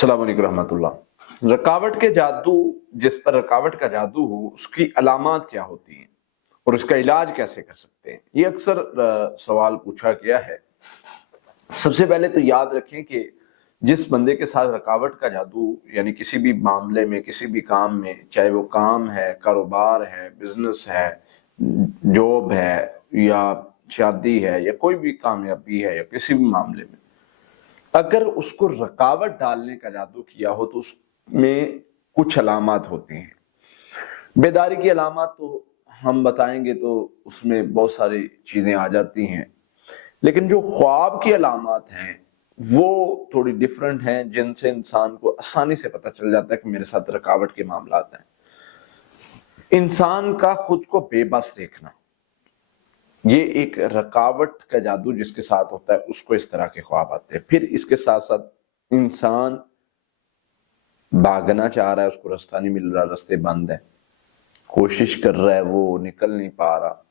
अस्सलाम वालेकुम रहमतुल्लाह। रकावट के जादू, जिस पर रकावट का जादू हो, उसकी अलामात क्या होती हैं और उसका इलाज कैसे कर सकते हैं, ये अक्सर सवाल पूछा गया है। सबसे पहले तो याद रखें कि जिस बंदे के साथ रकावट का जादू, यानी किसी भी मामले में, किसी भी काम में, चाहे वो काम है, कारोबार है, बिजनेस है, जॉब है या शादी है या कोई भी कामयाबी है या किसी भी मामले में, अगर उसको रकावट डालने का जादू किया हो तो उसमें कुछ अलामात होती हैं। बेदारी की अलामात तो हम बताएंगे तो उसमें बहुत सारी चीजें आ जाती हैं, लेकिन जो ख्वाब की अलामात हैं वो थोड़ी डिफरेंट हैं, जिनसे इंसान को आसानी से पता चल जाता है कि मेरे साथ रकावट के मामलात हैं। इंसान का खुद को बेबस देखना, ये एक रकावट का जादू जिसके साथ होता है, उसको इस तरह के ख्वाब आते हैं। फिर इसके साथ साथ इंसान भागना चाह रहा है, उसको रास्ता नहीं मिल रहा, रास्ते बंद है, कोशिश कर रहा है वो निकल नहीं पा रहा,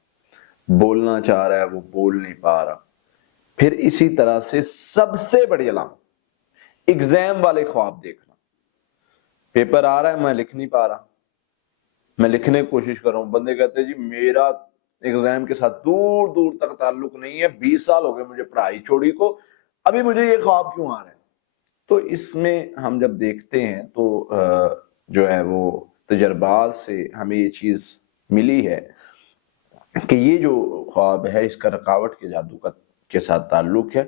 बोलना चाह रहा है वो बोल नहीं पा रहा। फिर इसी तरह से सबसे बड़ी अलामत, एग्जाम वाले ख्वाब देखना। पेपर आ रहा है, मैं लिख नहीं पा रहा, मैं लिखने की कोशिश कर रहा हूं, बंदे कहते हैं जी मेरा एग्जाम के साथ दूर दूर तक ताल्लुक नहीं है, 20 साल हो गए मुझे पढ़ाई छोड़ी को, अभी मुझे ये ख्वाब क्यों आ रहे हैं। तो इसमें हम जब देखते हैं तो जो है वो तजर्बात से हमें ये चीज मिली है कि ये जो ख्वाब है इसका रकावट के जादू के साथ ताल्लुक है।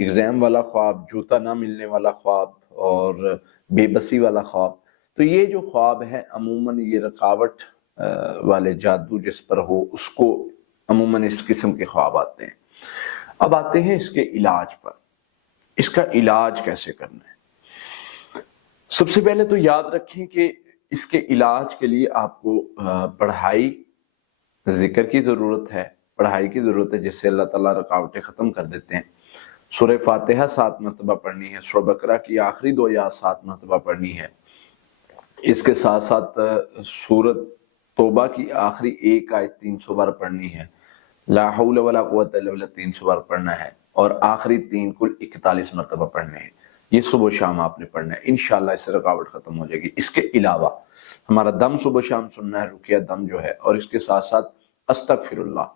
एग्जाम वाला ख्वाब, जूता ना मिलने वाला ख्वाब और बेबसी वाला ख्वाब, तो ये जो ख्वाब है अमूमन ये रकावट वाले जादू जिस पर हो उसको अमूमन इस किस्म के ख्वाब आते हैं। अब आते हैं इसके इलाज पर। इसका इलाज कैसे करना है? सबसे पहले तो याद रखें कि इसके इलाज के लिए आपको पढ़ाई, जिक्र की जरूरत है, पढ़ाई की जरूरत है जिससे अल्लाह ताला रुकावटें खत्म कर देते हैं। सूरह फातिहा 7 मरतबा पढ़नी है, सूरह बकरा की आखिरी 2 आयत 7 मरतबा पढ़नी है। इसके साथ साथ सूरत तौबा की आखिरी 1 आयत 300 बार पढ़नी है, ला हौला वला कुव्वता इल्ला बिल्लाह 300 बार पढ़ना है, और आखिरी 3 कुल 41 मरतबा पढ़ने हैं। ये सुबह शाम आपने पढ़ना है, इंशाल्लाह इससे रुकावट खत्म हो जाएगी। इसके अलावा हमारा दम सुबह शाम सुनना है, रुकिया दम जो है, और इसके साथ साथ अस्तगफिरुल्लाह।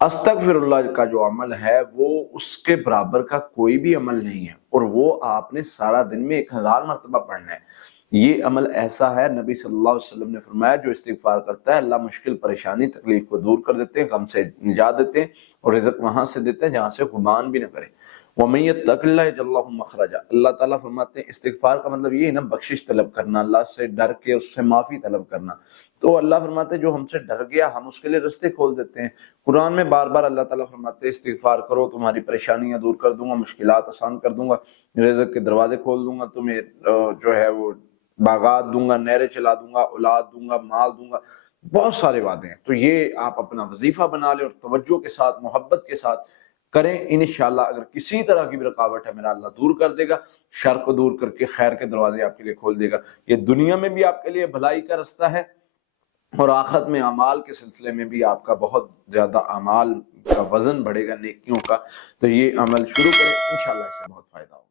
अस्तगफिरुल्लाह का जो अमल है वो उसके बराबर का कोई भी अमल नहीं है, और वो आपने सारा दिन में 1000 मरतबा पढ़ना है। ये अमल ऐसा है, नबी सल्लल्लाहु अलैहि वसल्लम ने फरमाया, जो इस्तिगफार करता है अल्लाह मुश्किल परेशानी तकलीफ को दूर कर देते हैं, गम से निजात देते हैं, और रिज़्क वहां से देते हैं जहां से गुमान भी न करे। वमन यत्तक़िल्लाह यजअल लहु मखरजा, अल्लाह ताला फरमाते हैं इस्तिगफार का मतलब ये है ना, बख्शिश तलब करना, अल्लाह से डर के उससे माफी तलब करना। तो अल्लाह फरमाते हैं जो हमसे डर गया हम उसके लिए रास्ते खोल देते हैं। कुरान में बार बार अल्लाह ताला फरमाते हैं इस्तिगफार करो, तुम्हारी परेशानियां दूर कर दूंगा, मुश्किलात आसान कर दूंगा, रिज़्क के दरवाजे खोल दूंगा, तुम्हें जो है वो बागात दूंगा, नहरें चला दूंगा, औलाद दूंगा, माल दूंगा, बहुत सारे वादे हैं। तो ये आप अपना वजीफा बना लें और तवज्जो के साथ, मोहब्बत के साथ करें। इंशाअल्लाह अगर किसी तरह की भी रुकावट है, मेरा अल्लाह दूर कर देगा, शर को दूर करके खैर के दरवाजे आपके लिए खोल देगा। ये दुनिया में भी आपके लिए भलाई का रास्ता है और आखिरत में अमाल के सिलसिले में भी आपका बहुत ज्यादा अमाल का वजन बढ़ेगा नेकियों का। तो ये अमल शुरू करें, इंशाअल्लाह इससे बहुत फायदा होगा।